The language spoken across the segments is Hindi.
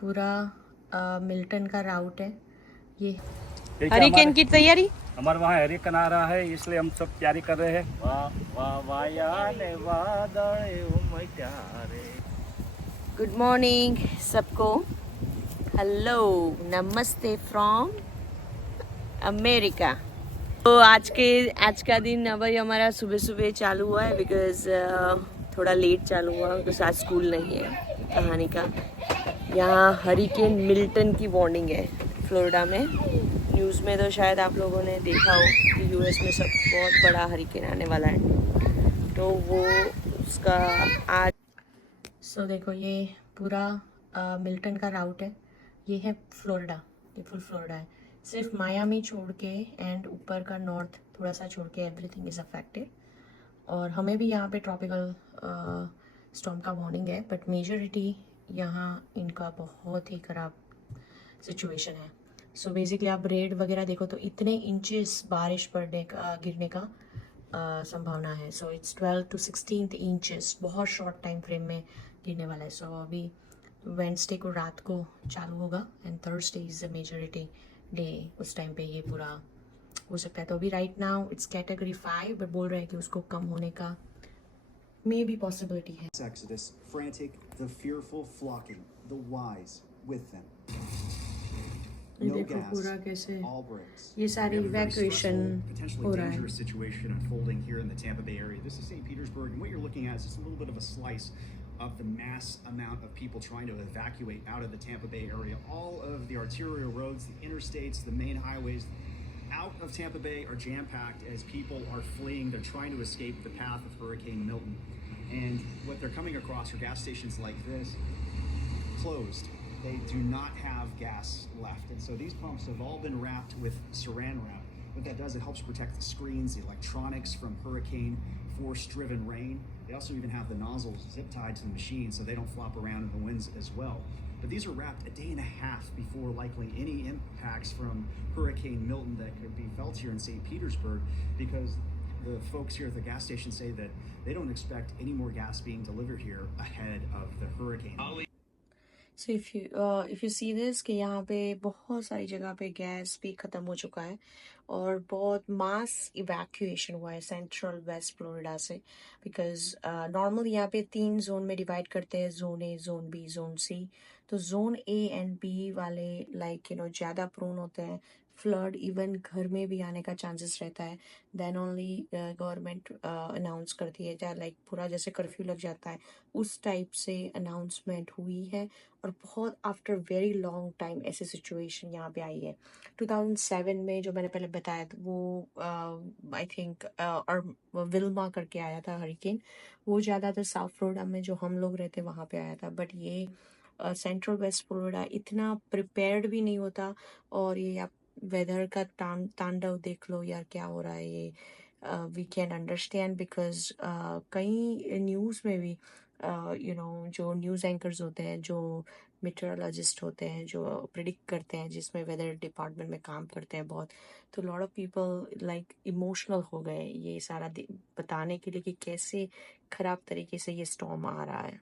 पूरा मिल्टन का राउट है ये। हरिकेन की तैयारी हमारे वहाँ हरिकेन आ रहा है, इसलिए हम सब तैयारी कर रहे हैं। वाह वाह वाह याने वादळे उमट्या रे। गुड मॉर्निंग सबको, हेलो नमस्ते फ्रॉम अमेरिका। तो आज का दिन भाई हमारा सुबह सुबह चालू हुआ है बिकॉज थोड़ा लेट चालू हुआ बिकॉज आज स्कूल नहीं है कहानी का। यहाँ हरिकेन मिल्टन की वार्निंग है फ्लोरिडा में। न्यूज़ में तो शायद आप लोगों ने देखा हो कि यूएस में सब बहुत बड़ा हरिकेन आने वाला है, तो वो उसका आज देखो ये पूरा मिल्टन का राउट है। ये है फ्लोरिडा, ये फुल फ्लोरिडा है। सिर्फ मायामी छोड़ के एंड ऊपर का नॉर्थ थोड़ा सा छोड़ के एवरीथिंग इज़ अफेक्टेड। और हमें भी यहाँ पे ट्रॉपिकल स्टॉर्म का वार्निंग है, बट मेजॉरिटी यहाँ इनका बहुत ही ख़राब सिचुएशन है। सो बेसिकली आप रेड वगैरह देखो तो इतने इंचेस बारिश पड़ने का गिरने का संभावना है। सो इट्स 12 to 16 इंचेस, बहुत शॉर्ट टाइम फ्रेम में गिरने वाला है। सो अभी वेडनेसडे को रात को चालू होगा and Thursday is the majority day. उस टाइम पे ये पूरा हो सकता है। तो अभी right now it's category 5, but बोल रहे हैं कि उसको कम होने का मे भी पॉसिबिलिटी है। Exodus, frantic, the fearful flocking, the wise with them. ये देखो पूरा कैसे All breaks. ये सारी इवैक्यूएशन Potentially हो रहा है। dangerous situation unfolding here in the Tampa Bay area. This is St. Petersburg, and what you're looking at is just a little bit of a slice of the mass amount of people trying to evacuate out of the Tampa Bay area. All of the arterial roads, the interstates, the main highways out of Tampa Bay are jam-packed as people are fleeing. They're trying to escape the path of Hurricane Milton. And what they're coming across are gas stations like this, closed. They do not have gas left. And so these pumps have all been wrapped with saran wrap. What that does, it helps protect the screens, the electronics from hurricane force-driven rain. They also even have the nozzles zip tied to the machine so they don't flop around in the winds as well. But these are wrapped a day and a half before likely any impacts from Hurricane Milton that could be felt here in St. Petersburg, because the folks here at the gas station say that they don't expect any more gas being delivered here ahead of the hurricane. So if you see this कि यहाँ पे बहुत सारी जगह पे गैस भी ख़त्म हो चुका है और बहुत मास इवैक्यूएशन हुआ है सेंट्रल वेस्ट फ्लोरिडा से। बिकॉज नॉर्मल यहाँ पे 3 जोन में डिवाइड करते हैं, zone A, zone B, zone C. तो जोन ए एंड बी वाले ज़्यादा प्रोन होते हैं फ्लड, इवन घर में भी आने का चांसेस रहता है। देन ओनली गवर्नमेंट अनाउंस करती है, या पूरा जैसे कर्फ्यू लग जाता है उस टाइप से अनाउंसमेंट हुई है। और बहुत आफ्टर वेरी लॉन्ग टाइम ऐसी सिचुएशन यहाँ पे आई है। 2007 में जो मैंने पहले बताया था वो आई थिंक और विल्मा करके आया था हरिकेन। वो ज़्यादातर साउथ फ्लोरिडा में जो हम लोग रहते वहाँ पे आया था, बट ये सेंट्रल वेस्ट फ्लोरिडा इतना प्रिपेयर्ड भी नहीं होता। और ये आप वेदर का तांडव देख लो यार, क्या हो रहा है ये। वी कैन अंडरस्टैंड बिकॉज कई न्यूज़ में भी जो न्यूज़ एंकर्स होते हैं, जो मेट्रोलॉजिस्ट होते हैं, जो प्रिडिक्ट करते हैं, जिसमें वेदर डिपार्टमेंट में काम करते हैं बहुत, तो लॉट ऑफ पीपल इमोशनल हो गए ये सारा बताने के लिए कि कैसे ख़राब तरीके से ये स्टॉर्म आ रहा है।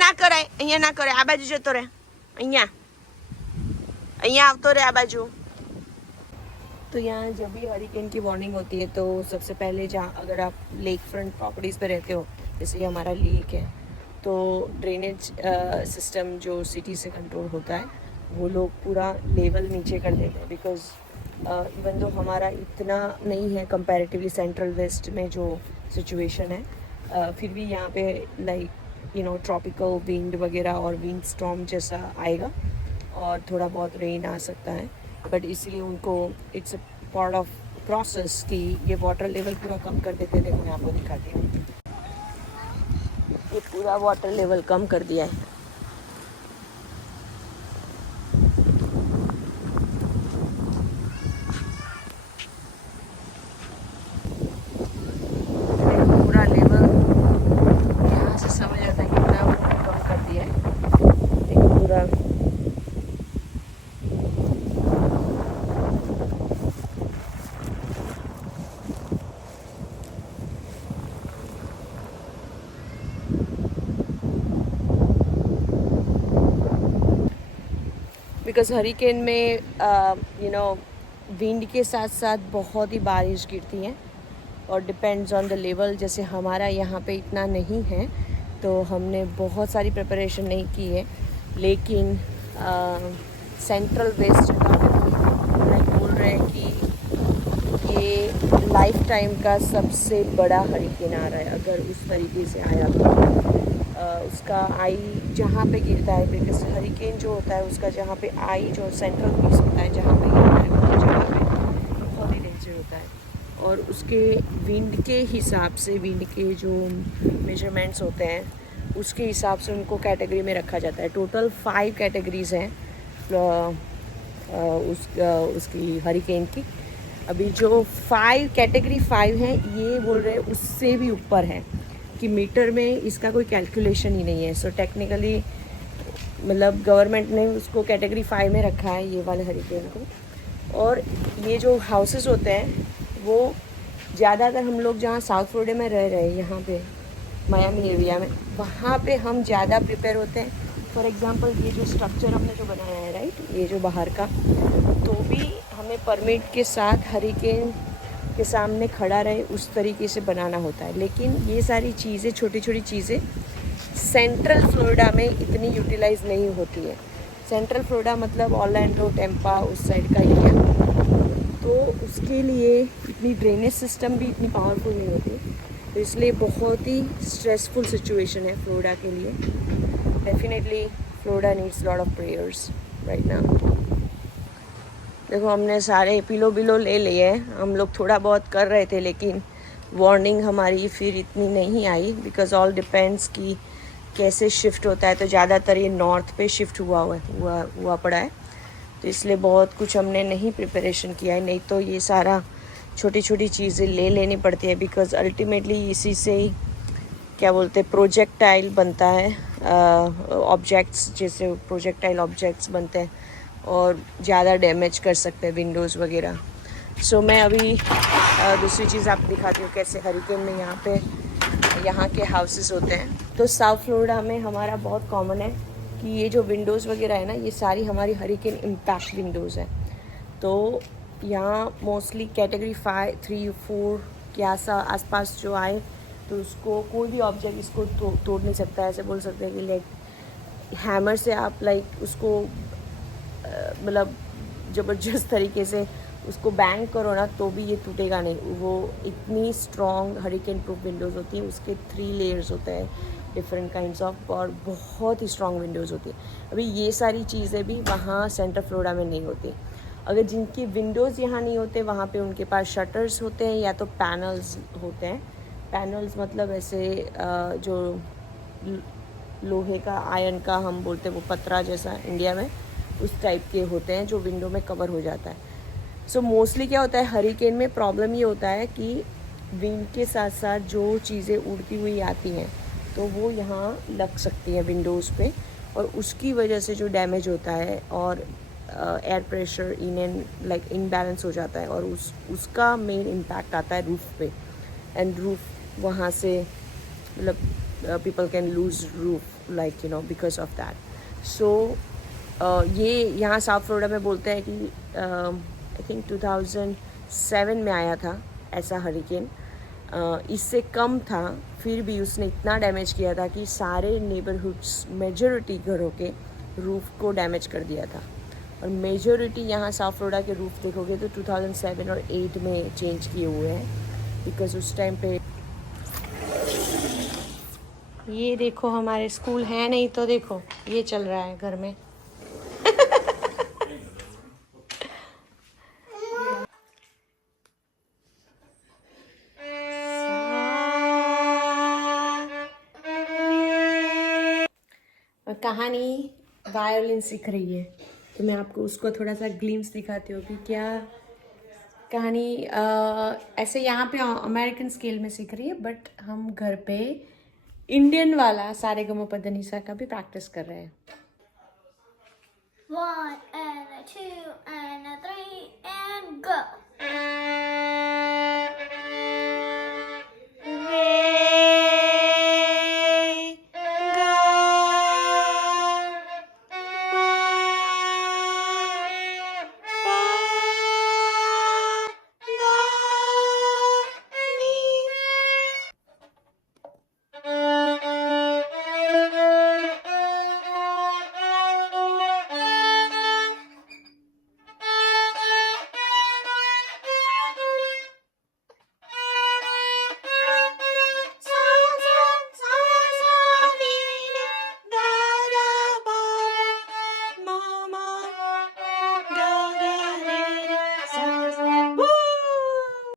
ના કરાય, અહીંયા ના કરે, આ બાજુ જતો રહે, અહીંયા આવતો રહે આ બાજુ। तो यहाँ जब भी हरिकेन की वार्निंग होती है तो सबसे पहले जहाँ अगर आप लेक फ्रंट प्रॉपर्टीज़ पे रहते हो, जैसे ये हमारा लेक है, तो ड्रेनेज सिस्टम जो सिटी से कंट्रोल होता है वो लोग पूरा लेवल नीचे कर देते हैं। बिकॉज इवन तो हमारा इतना नहीं है कंपैरेटिवली सेंट्रल वेस्ट में जो सिचुएशन है, फिर भी यहाँ पे ट्रॉपिकल विंड वगैरह और विंड स्टॉर्म जैसा आएगा और थोड़ा बहुत रेन आ सकता है। बट इसलिए उनको it's a part of process कि ये वाटर लेवल पूरा कम कर देते थे। मैं आपको दिखाती हूँ, ये पूरा वाटर लेवल कम कर दिया है। पूरा लेवल यहाँ से समझ आता है कितना कम कर दिया है। पूरा बिकॉज हरिकेन में विंड के साथ साथ बहुत ही बारिश गिरती है और डिपेंड्स ऑन द लेवल। जैसे हमारा यहाँ पे इतना नहीं है तो हमने बहुत सारी प्रिपरेशन नहीं की है, लेकिन सेंट्रल वेस्ट बोल रहे हैं कि ये लाइफ टाइम का सबसे बड़ा हरिकेन आ रहा है। अगर उस तरीके से आया तो उसका आई जहाँ पे गिरता है, बिकॉज हरिकेन जो होता है उसका जहाँ पे आई जो सेंट्रल पीस होता है जहाँ पे गिरता है वो जगह पे बहुत ही डेंजर होता है। और उसके विंड के हिसाब से, विंड के जो मेजरमेंट्स होते हैं उसके हिसाब से उनको कैटेगरी में रखा जाता है। टोटल 5 कैटेगरीज हैं उसकी हरिकेन की। अभी जो 5 कैटेगरी 5 हैं ये बोल रहे हैं उससे भी ऊपर है कि मीटर में इसका कोई कैलकुलेशन ही नहीं है। सो टेक्निकली मतलब गवर्नमेंट ने उसको कैटेगरी 5 में रखा है ये वाले हरिकेन को। और ये जो हाउसेस होते हैं वो ज़्यादातर हम लोग जहाँ साउथ फ्लोरिडा में रह रहे हैं यहाँ पे मायामी एरिया में, वहाँ पे हम ज़्यादा प्रिपेयर होते हैं। फॉर एग्जांपल ये जो स्ट्रक्चर हमने जो बनाया है राइट, ये जो बाहर का, तो भी हमें परमिट के साथ हरिकेन के सामने खड़ा रहे उस तरीके से बनाना होता है। लेकिन ये सारी चीज़ें, छोटी छोटी चीज़ें सेंट्रल फ्लोरिडा में इतनी यूटिलाइज नहीं होती है। सेंट्रल फ्लोरिडा मतलब ऑरलैंडो, टेम्पा उस साइड का एरिया, तो उसके लिए इतनी ड्रेनेज सिस्टम भी इतनी पावरफुल नहीं होती, तो इसलिए बहुत ही स्ट्रेसफुल सिचुएशन है फ्लोरिडा के लिए। Definitely Florida needs lot of prayers right now. देखो हमने सारे पिलो बिलो ले लिए हैं, हम लोग थोड़ा बहुत कर रहे थे, लेकिन वार्निंग हमारी फिर इतनी नहीं आई बिकॉज ऑल डिपेंड्स कि कैसे शिफ्ट होता है। तो ज़्यादातर ये नॉर्थ पे शिफ्ट हुआ पड़ा है, तो इसलिए बहुत कुछ हमने नहीं प्रिपरेशन किया है। नहीं तो ये सारा छोटी छोटी चीज़ें ले लेनी पड़ती है बिकॉज अल्टीमेटली इसी से ही क्या बोलते हैं प्रोजेक्टाइल बनता है, ऑब्जेक्ट्स जैसे प्रोजेक्टाइल ऑब्जेक्ट्स बनते हैं और ज़्यादा डैमेज कर सकते हैं विंडोज़ वगैरह। सो मैं अभी दूसरी चीज़ आपको दिखाती हूँ कैसे हरिकेन में यहाँ के हाउसेस होते हैं। तो साउथ फ्लोरिडा में हमारा बहुत कॉमन है कि ये जो विंडोज़ वगैरह है ना, ये सारी हमारी हरिकेन इम्पैक्ट विंडोज़ हैं। तो यहाँ मोस्टली कैटेगरी 5, 3, 4 के आसपास जो आए तो उसको कोई भी ऑब्जेक्ट इसको तोड़ नहीं सकता है। ऐसे बोल सकते हैं कि लाइक हैमर से आप लाइक उसको मतलब ज़बरदस्त तरीके से उसको बैंग करो ना तो भी ये टूटेगा नहीं। वो इतनी स्ट्रॉन्ग हरिकेन प्रूफ विंडोज़ होती हैं, उसके 3 लेयर्स होते हैं डिफरेंट काइंड्स ऑफ, और बहुत ही स्ट्रॉन्ग विंडोज़ होती है। अभी ये सारी चीज़ें भी वहाँ सेंट्रल फ्लोरिडा में नहीं होती। अगर जिनकी विंडोज़ यहाँ नहीं होते वहाँ पे उनके पास शटर्स होते हैं या तो पैनल्स होते हैं। पैनल्स मतलब ऐसे जो लोहे का, आयरन का हम बोलते हैं, वो पतरा जैसा इंडिया में उस टाइप के होते हैं जो विंडो में कवर हो जाता है। सो मोस्टली क्या होता है हरिकेन में, प्रॉब्लम ये होता है कि विंड के साथ साथ जो चीज़ें उड़ती हुई आती हैं तो वो यहाँ लग सकती हैं विंडोज़ पे, और उसकी वजह से जो डैमेज होता है और एयर प्रेशर इनबैलेंस हो जाता है, और उसका मेन इम्पैक्ट आता है रूफ़ पे। एंड रूफ़ वहाँ से मतलब people can lose roof because of that. So ये यहाँ साउथ फ्लोरिडा में बोलते हैं कि आई थिंक 2007 में आया था ऐसा हरिकेन। इससे कम था, फिर भी उसने इतना डैमेज किया था कि सारे नेबरहुड्स, मेजॉरिटी घरों के रूफ़ को डैमेज कर दिया था। और मेजॉरिटी यहाँ साउथ फ्लोरिडा के रूफ़ देखोगे तो 2007 और 8 में चेंज किए हुए हैं बिकॉज उस टाइम पे। ये देखो हमारे स्कूल है नहीं तो देखो ये चल रहा है घर में। कहानी वायोलिन सीख रही है तो मैं आपको उसको थोड़ा सा ग्लिम्स दिखाती हूँ कि क्या कहानी। ऐसे यहाँ पे अमेरिकन स्केल में सीख रही है, बट हम घर पे इंडियन वाला सारे गम प ध नि सा का भी प्रैक्टिस कर रहे हैं। 1 and a 2 and a 3 and go.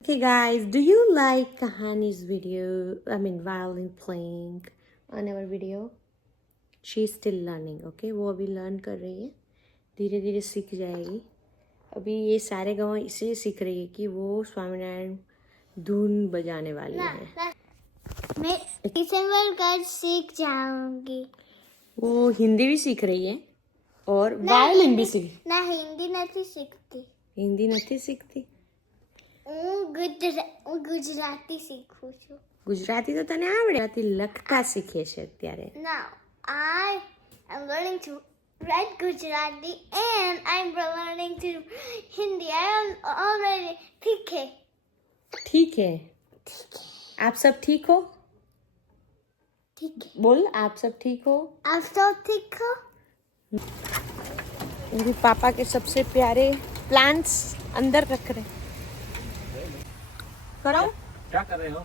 Okay guys, do you like Kahani's video? I mean violin playing on our video? She is still learning, okay? वो अभी लर्न कर रही है, धीरे धीरे सीख जाएगी. अभी ये सारे गाँव इसलिए सीख रही है कि वो स्वामीनारायण धुन बजाने वाली है. मैं डिसेंबर का सीख जाऊंगी. वो हिंदी भी सीख रही है और वायलिन भी सीख. ना हिंदी नहीं सीखती. हिंदी नहीं सीखती. હું ગુજરાતી શીખું છું. ગુજરાતી તો તને આવડે, ગુજરાતી લખતા શીખે છે અત્યારે. Now I am learning to write Gujarati and I'm learning to Hindi. I am already ठीक है. ठीक है. आप सब ठीक हो? ठीक है. बोल, आप सब ठीक हो? आप सब ठीक हो? मेरे पापा के सबसे प्यारे प्लांट्स अंदर रख रहे. कराओ. क्या कर रहे हो?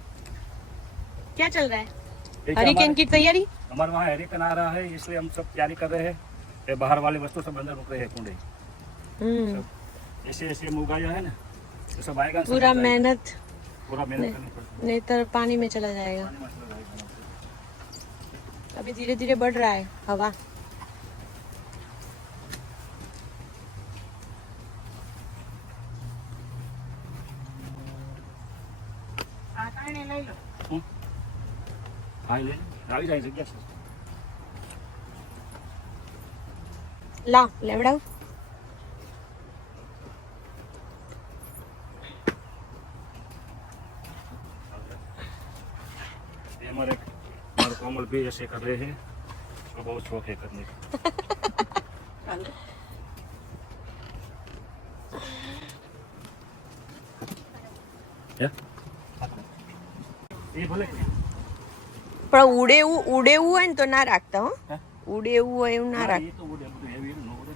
क्या चल रहा है? हरिकेन की तैयारी. हमारे वहाँ हरिकेन आ रहा है, इसलिए हम सब तैयारी कर रहे हैं. ये बाहर वाली वस्तु सब अंदर रुक रहे हैं. कुंडे ऐसे ऐसे उगाया है ना, तो सब आएगा. पूरा मेहनत करनी पड़ती नहीं तो पानी में चला जाएगा. है. अभी धीरे धीरे बढ़ रहा है हवा. हाँ ले આવી જાય જગ્યા છે. ला लेवड़ाओ. ये हमारे कोमल भी ऐसे कर रहे हैं, उसको बहुत शौक है करने का. ये भले પણ ઉડેવું હોય ને તો ના રાખતા હો. ઉડેવું હોય એવું ના રાખ. ये तो उड़े उड़े हेवी नो उड़े.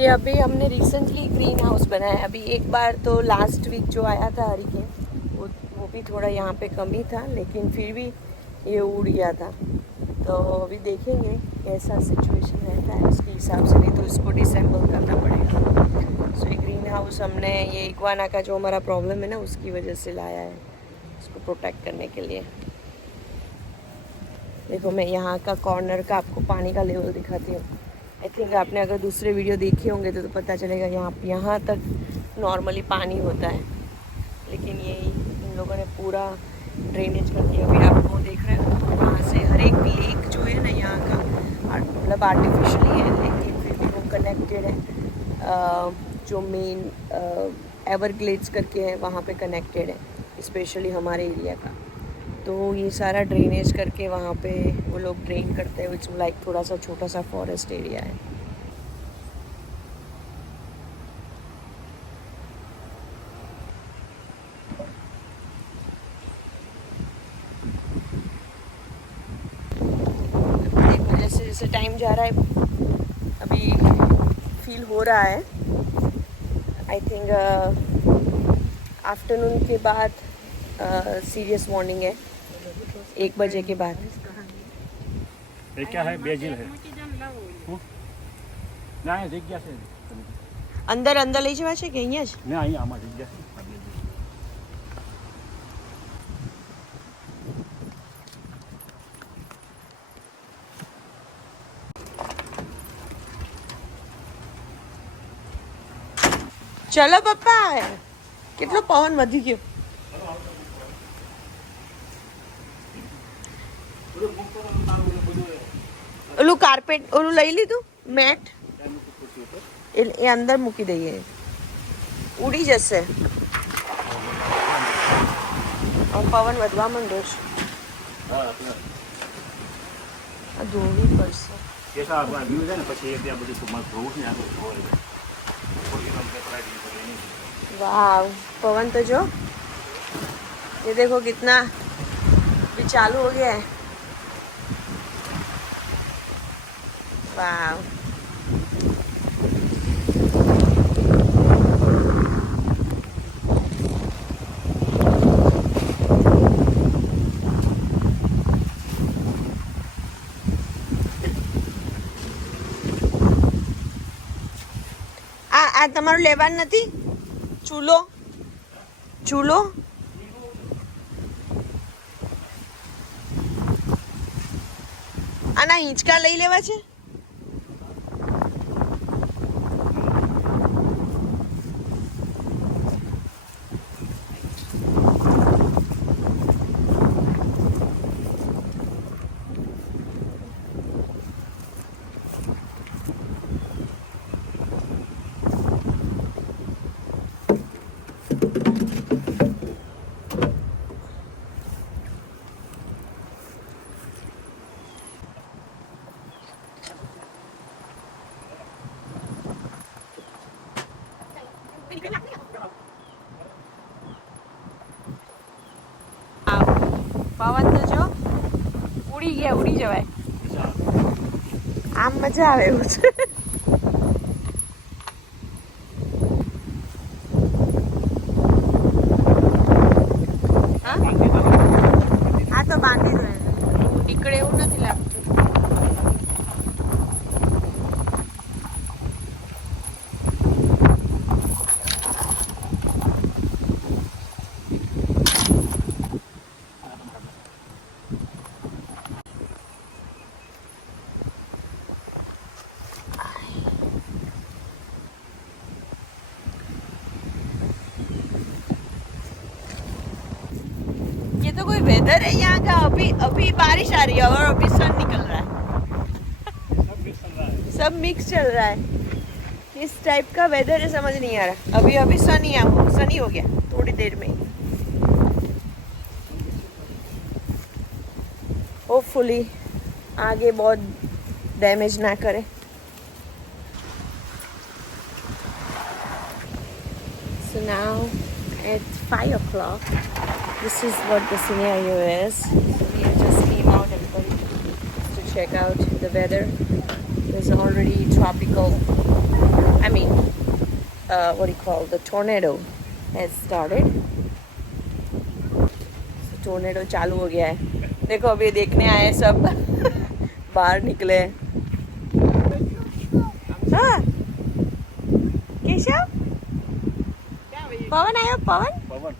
ये अभी हमने रिसेंटली ग्रीन हाउस बनाया है. अभी एक बार तो लास्ट वीक जो आया था हरिकेन, वो भी थोड़ा यहाँ पे कमी था, लेकिन फिर भी ये उड़ गया था. तो अभी देखेंगे कैसा सिचुएशन रहता है, उसके हिसाब से. नहीं तो इसको डिसेंबल करना पड़ेगा. सो ये ग्रीन हाउस हमने ये इग्वाना का जो हमारा प्रॉब्लम है ना, उसकी वजह से लाया है, उसको प्रोटेक्ट करने के लिए. देखो मैं यहाँ का कॉर्नर का आपको पानी का लेवल दिखाती हूँ. आई थिंक आपने अगर दूसरे वीडियो देखे होंगे तो पता चलेगा. यहाँ तक नॉर्मली पानी होता है, लेकिन ये इन लोगों ने पूरा ड्रेनेज कर दिया. अभी आप वो देख रहे हो वहाँ से हर एक लेक जो है ना यहाँ का, मतलब आर्टिफिशियली है, लेकिन फिर भी वो कनेक्टेड है. जो मेन एवरग्लेड्स करके है वहाँ पे कनेक्टेड है, स्पेशली हमारे एरिया का. तो ये सारा ड्रेनेज करके वहाँ पे वो लोग ड्रेन करते हैं. इट्स लाइक थोड़ा सा छोटा सा फॉरेस्ट एरिया है. जैसे जैसे टाइम जा रहा है अभी फील हो रहा है. आई थिंक आफ्टरनून के बाद सीरियस वार्निंग है, 1 बजे के बाद. ये क्या है? बेजिल है ना, जग्या से અંદર લઈ જવા છે કે અહીંયા જ? ના, અહીંયા આમાં જગ્યા છે. ચલો પપ્પા, કેટલો પવન વધી ગયો. ઓલું કાર્પેટ ઓલું લઈ લીધું મેટ, એ અંદર મૂકી દઈએ, ઉડી જશે. પવન વધવા માંડ્યો છે. આ ધોવી પડશે. કેસા વ્યૂ છે ને, પછી એ ત્યાં બધું ધોવું છે ને. वाव, पवन तो जो ये देखो कितना भी चालू हो गया है. वाव. આ તમારું લેવાનું નથી ચૂલો ચૂલો આના હિંચકા લઈ લેવા છે પવન તો જો ઉડી ગયા ઉડી જવાય આમ મજા આવે એવું છે આ તો બાંધી દો નીકળે એવું નથી લાગતું ये तो कोई वेदर है यहाँ का अभी अभी बारिश आ रही है और अभी सन निकल रहा है सब मिक्स चल रहा है इस टाइप का वेदर है समझ नहीं आ रहा अभी अभी सनी हो गया थोड़ी देर में होपफुली आगे बहुत डैमेज ना करे so now it's 5 o'clock. This is what the scenario is. So we just came out everybody to check out the weather. There's already tropical, I mean, what do you call, the tornado has started. So tornado चालू हो गया है. देखो अभी देखने आए सब बाहर निकले. हाँ केशव पवन आयो पवन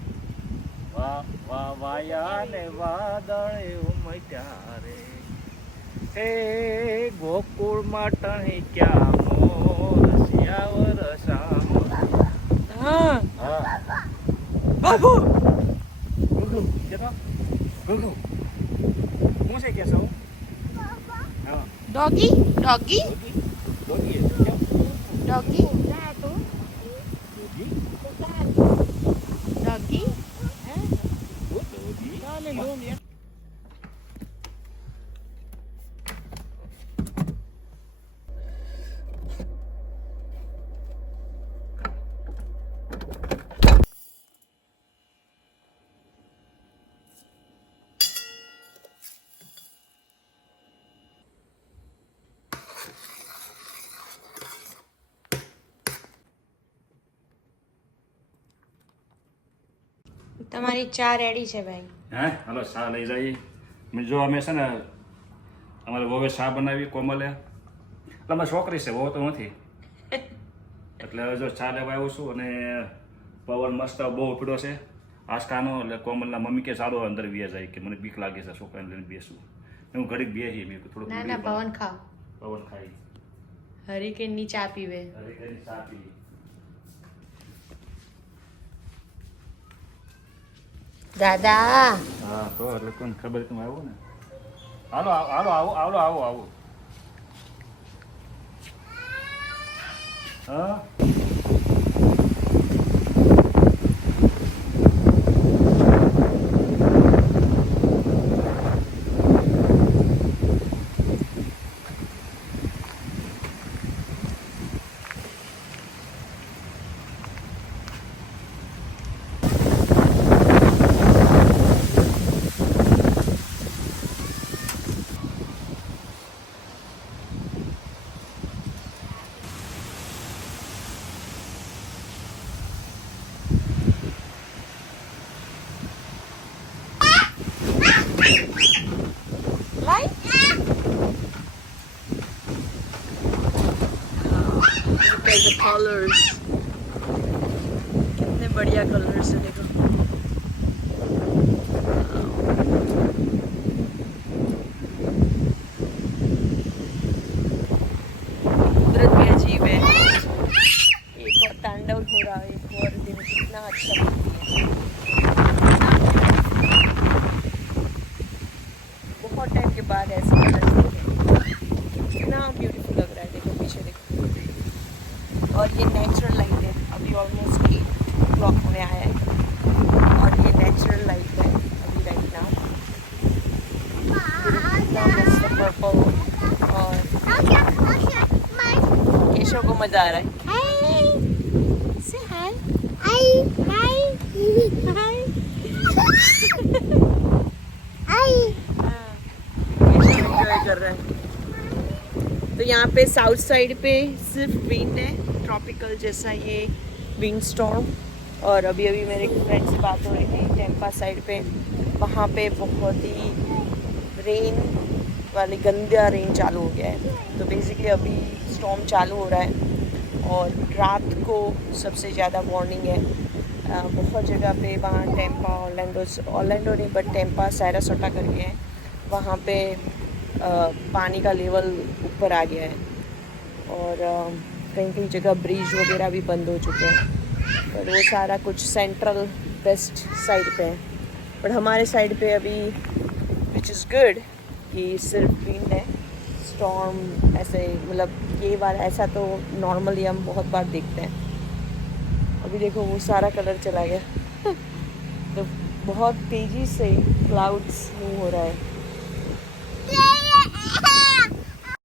પવન વાયા ને વાદળે ઉમટ્યા રે હે ગોકુળમાં ટણી ક્યાં મોર શ્યાવર શામ हाँ હા बाबू ગુગુ કેતો ગુગુ હું છે કેસો હા डॉगी डॉगी દોડી डॉगी डॉगी તમારી ચા રેડી છે ભાઈ હે હાલો ચા લઈ જઈએ જો અમે છે ને અમારે વોવે ચા બનાવી કોમલે એટલે અમારી છોકરી છે વહુ તો નથી એટલે હવે જો ચા લેવા આવ્યો છું અને પવન મસ્ત બહુ પીડો છે આસ્કાનો એટલે કોમલના મમ્મી કે ચાલો અંદર બેસી જાય કે મને બીક લાગે છે છોકરાને લઈને બેસું હું ઘડીક બેસી મેં થોડુંક ના ના પવન ખાઓ પવન ખાઈ હરિકેન ની ચા પીવે ઘરે ઘરે ચા પી દાદા હા તો એટલે કોને ખબર તમે આવો ને હાલો હાલો આવો આવો આવો આવો હા the colors. बहुत टाइम के बाद ऐसे कलर्स देखे, कितना ब्यूटीफुल लग रहा है। देखो पीछे देखो, और ये नेचुरल लाइट है। अभी ऑलमोस्ट 8 o'clock होने आया है और ये नेचुरल लाइट है अभी राइट नाउ। पर्पल और केशव को मजा आ रहा है। Say hi. एंजॉय कर रहा है। तो यहाँ पे साउथ साइड पे सिर्फ विंड है, ट्रॉपिकल जैसा ये विंड स्टॉर्म। और अभी अभी मेरे फ्रेंड से बात हो रही थी टेम्पा साइड पे, वहाँ पे बहुत ही रेन वाली गंदा रेन चालू हो गया है। तो बेसिकली अभी स्टॉर्म चालू हो रहा है और रात को सबसे ज़्यादा वार्निंग है। बहुत जगह पे वहाँ टेम्पा, ऑर्लैंडो नहीं बट टेम्पा, सारासोटा करके है, वहाँ पे पानी का लेवल ऊपर आ गया है और कहीं कहीं जगह ब्रिज वगैरह भी बंद हो चुके हैं। पर वो सारा कुछ सेंट्रल वेस्ट साइड पे है। बट हमारे साइड पे अभी विच इज़ गुड कि सिर्फ विंड है, स्टॉर्म ऐसे मतलब ये बार ऐसा तो नॉर्मली हम बहुत बार देखते हैं। अभी देखो वो सारा कलर चला गया तो बहुत तेज़ी से क्लाउड्स मूव हो रहा है।